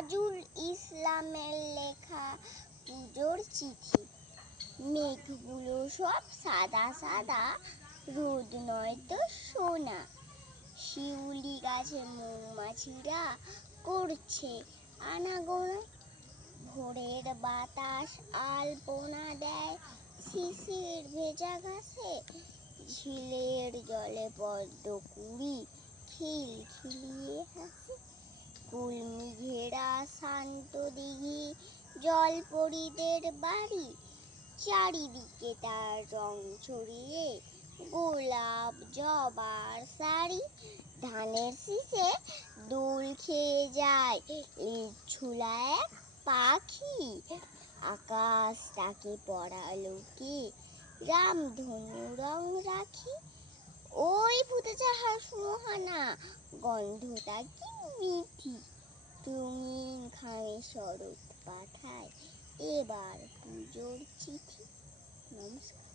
তাজুল ইসলামের লেখা পুজোর চিঠি। মেঘগুলো সব সাদা সাদা, রোদ নয়তো সোনা। শিউলি গাছে মৌমাছিরা করছে আনাগোনা। ভোরের বাতাস আলপনা দেয় শিশির ভেজা ঘাসে। ঝিলের জলে পদ্ম কুঁড়ি খিলখিলিয়ে হাসে। কুলমি ঘেরা শান্ত দিঘি জলপরীদের বাড়ি। চারিদিকে তার রং ছড়িয়ে গোলাপ জবার শাড়ি। ধানের শীষে দোল খেয়ে যায় ঝুলা এক পাখি। আকাশ তাকে পরালো কে রামধনু রং রাখি। ওই ফুটেছে হাসনোহানা, গন্ধটা কি মিঠি। রঙিন খামে শরৎ পাঠায় এবার পুজোর চিঠি। নমস্কার।